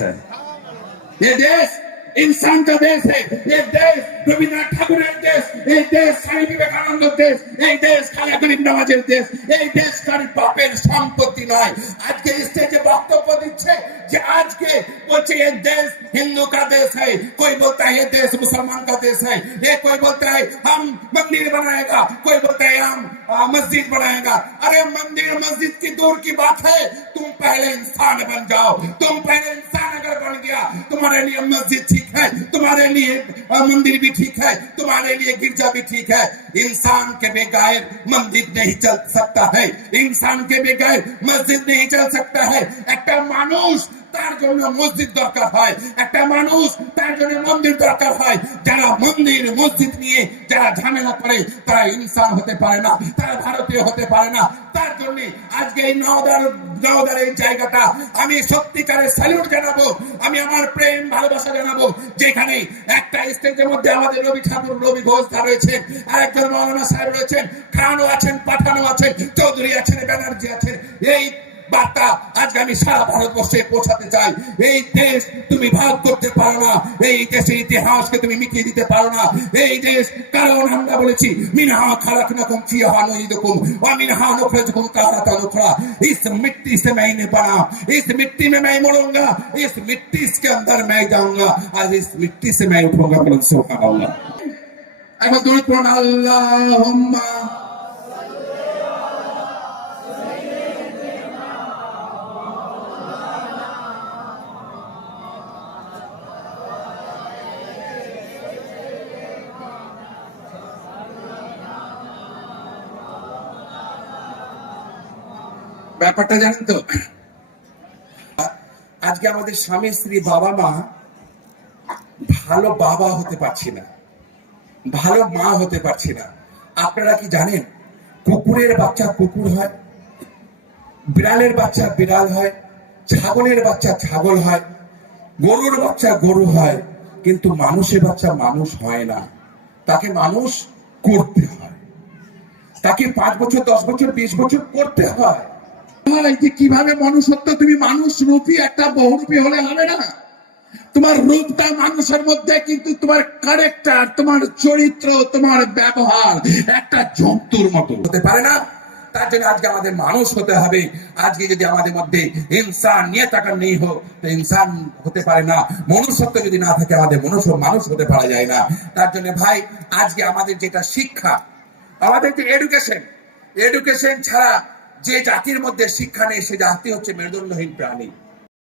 ये देश इंसान का देश है, ये देश रविन्द्रनाथ ঠাকুরের দেশ, এই দেশ স্বামী বিবেকানন্দের দেশ, এই দেশ খালেদা গরিব নওয়াজের দেশ, এই দেশ কার বাপের সম্পত্তি নয়। আজকে স্টেজে বক্তব্য দিচ্ছে যে আজকে বলছে ये देश हिंदू का देश है, कोई बोलता है ये देश मुसलमान का देश है, ये कोई बोलता है हम मंदिर बनाएगा, कोई बोलता है हम मस्जिद बनाएगा। अरे मंदिर मस्जिद की दूर की बात है, तुम पहले इंसान बन जाओ। तुम पहले इंसान अगर बन गया, तुम्हारे लिए मस्जिद ठीक है, तुम्हारे लिए मंदिर भी ठीक है, तुम्हारे लिए गिरजा भी ठीक है। इंसान के बगैर मंदिर नहीं चल सकता है, इंसान के बगैर मस्जिद नहीं चल सकता है। একটা মানুষ তার জন্য মসজিদ দরকার হয়, একটা মানুষ তার জন্য মন্দির দরকার হয়। যারা মন্দির মসজিদ নিয়ে যারা ঝামেলা করে তারা ইনসান হতে পারে না, তারা ভারতীয় হতে পারে না। তার জন্য আজকে এই নওদার এই জায়গাটা আমি সত্যিকারের স্যালুট জানাবো, আমি আমার প্রেম ভালোবাসা জানাবো। যেখানে একটা স্টেজের মধ্যে আমাদের রবি ঠাকুর রবি ঘোষ রয়েছেন, আরেকজন মৌলানা সাহেব রয়েছেন, খানও আছেন, পাঠানও আছেন, চৌধুরী আছেন, ব্যানার্জি আছেন। এই বার্তা আজকে আমি সারা ভারতবর্ষে পৌঁছাতে চাই। এই দেশ তুমি ভাগ করতে পারো না, এই দেশের ইতিহাসকে তুমি মিটিয়ে দিতে পারো না। এই দেশ কারণ আমরা বলেছি মিনহা খালাকনাকুম ফিহা নুঈদুকুম ওয়া মিনহা নুখরিজুকুম তারাতান উখরা। इस मिट्टी से मैंने बना, इस मिट्टी में मैं मरूंगा, इस मिट्टी के अंदर मैं जाऊंगा और इस मिट्टी से मैं उठूंगा। बोलो सुभान अल्लाह। একবার দরুদ পড়ুন, আল্লাহুম্মা। ব্যাপারটা জানেন তো, আজকে আমাদের স্বামী স্ত্রী বাবা মা ভালো বাবা হতে পারছি না, ভালো মা হতে পারছি না। আপনারা কি জানেন কুকুরের বাচ্চা কুকুর হয়, বিড়ালের বাচ্চা বিড়াল হয়, ছাগলের বাচ্চা ছাগল হয়, গরুর বাচ্চা গরু হয়, কিন্তু মানুষের বাচ্চা মানুষ হয় না। তাকে মানুষ করতে হয়, তাকে 5 বছর 10 বছর 20 বছর করতে হয়। কিভাবে মনুষ্যত্ব, তুমি মানুষ রূপী একটা বহুরূপী হলে হবে না। তোমার রূপটা মানুষের মধ্যে, কিন্তু তোমার ক্যারেক্টার, তোমার চরিত্র, তোমার ব্যবহার একটা জন্তুর মতো হতে পারে না। তার জন্য আজকে আমাদের মানুষ হতে হবে। আজকে যদি আমাদের মধ্যে ইনসানিয়ত আকার নেই হোক তো ইনসান হতে পারে না। মনুষ্যত্ব যদি না থাকে আমাদের মানুষ হতে পারা যায় না। তার জন্য ভাই আজকে আমাদের যেটা শিক্ষা, আমাদের যে এডুকেশন ছাড়া যে জাতির মধ্যে শিক্ষা নেই সে জাতি হচ্ছে মেরুদণ্ডহীন প্রাণী।